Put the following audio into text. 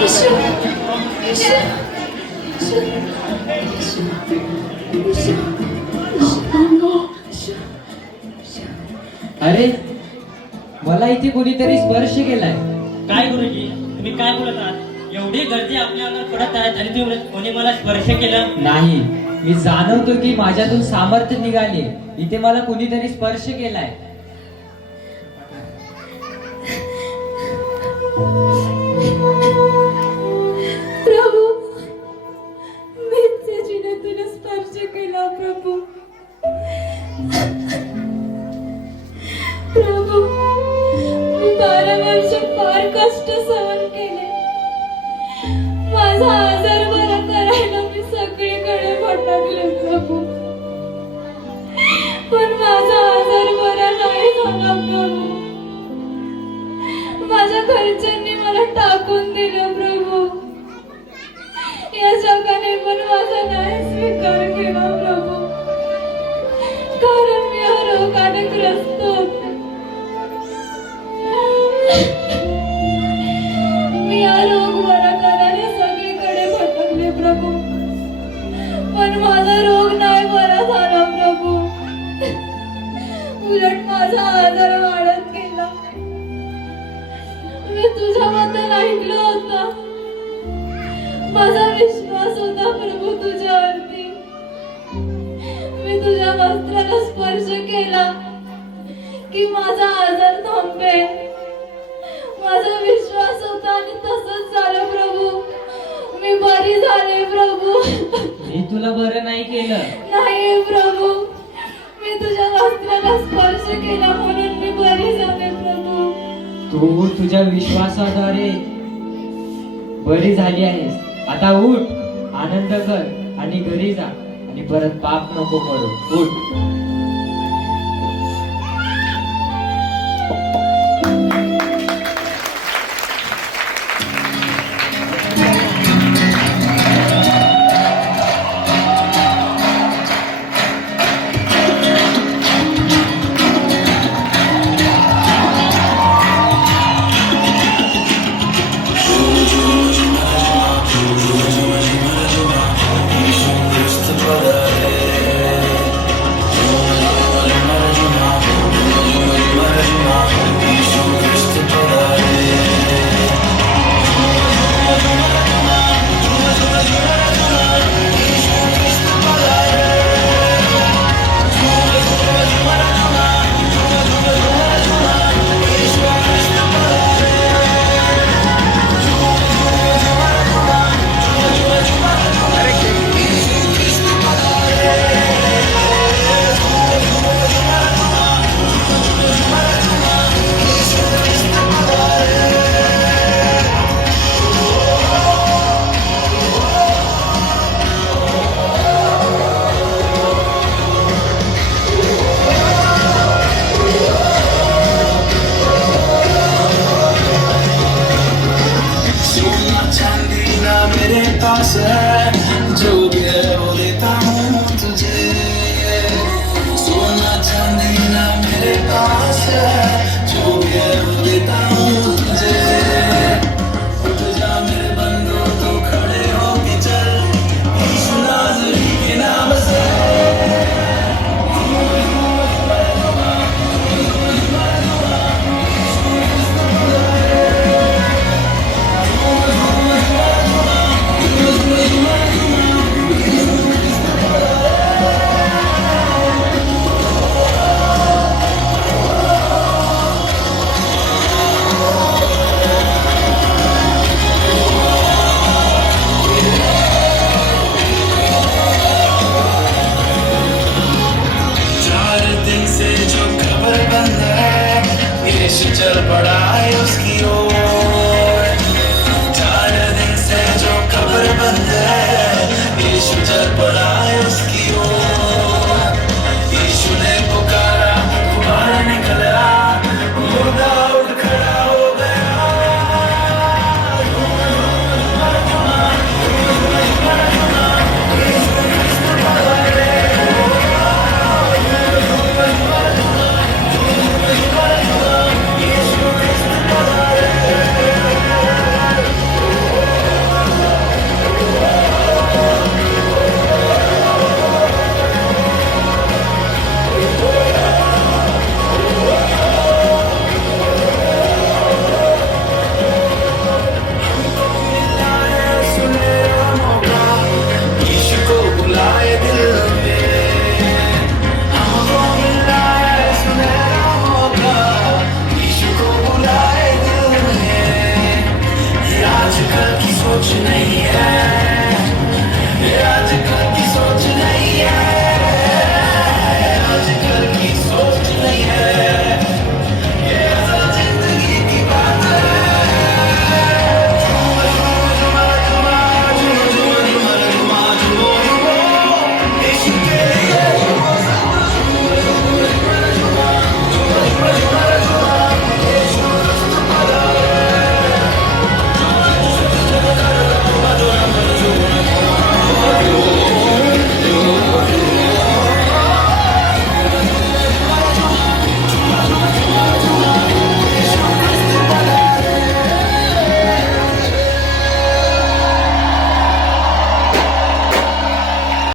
येशू येशू येशू अरे मला इथे कोणीतरी स्पर्श केलाय. काय गुरुजी, तुम्ही काय बोलत आहात? एवढी गर्दी आपल्या अंगावर पडत आहेत आणि तुम्ही कोणी मला स्पर्श केला? नाही, मी जाणवतो की माझ्यातून सामर्थ्य निघाले. इथे मला कोणीतरी स्पर्श केलाय. प्रभू, मीच जिनेतून स्पर्श केला प्रभू. प्रभू, मी 12 वर्ष फार कष्ट सहन केले. माझा आजार बरा करायला मी सगळीकडे भटकले प्रभू, पण माझा आजार बरा नाही झाला प्रभू. माझ्या घरच्यांनी मला टाकून दिलं प्रभू. या जगाने पण माझा नाही स्वीकार केला प्रभू, कारण मी या रोगाने ग्रस्त होते. मी या रोग बरा करायला सगळीकडे भटकले प्रभू, पण माझा रोग नाही बरा झाला प्रभू. उलट माझा आजार वाढत गेला. मी तुझ्याबद्दल ऐकलं होतं, माझा विश्वास होता प्रभू तुझ्यावरती. मी तुझ्या वस्त्राला स्पर्श केला की माझा आजार थांबेल. माझा विश्वास होता आणि तसंच झालं प्रभू. मी बरी झाले प्रभू. मी तुला बरं नाही केलं. नाही प्रभू, मी तुझ्या वस्त्राला स्पर्श केला म्हणून मी बरी झाले प्रभू. तू तुझ्या विश्वासाद्वारे बरी झाली आहेस. आता उठ, आनंद कर आणि घरी जा आणि परत पाप नको करू. उठ. जो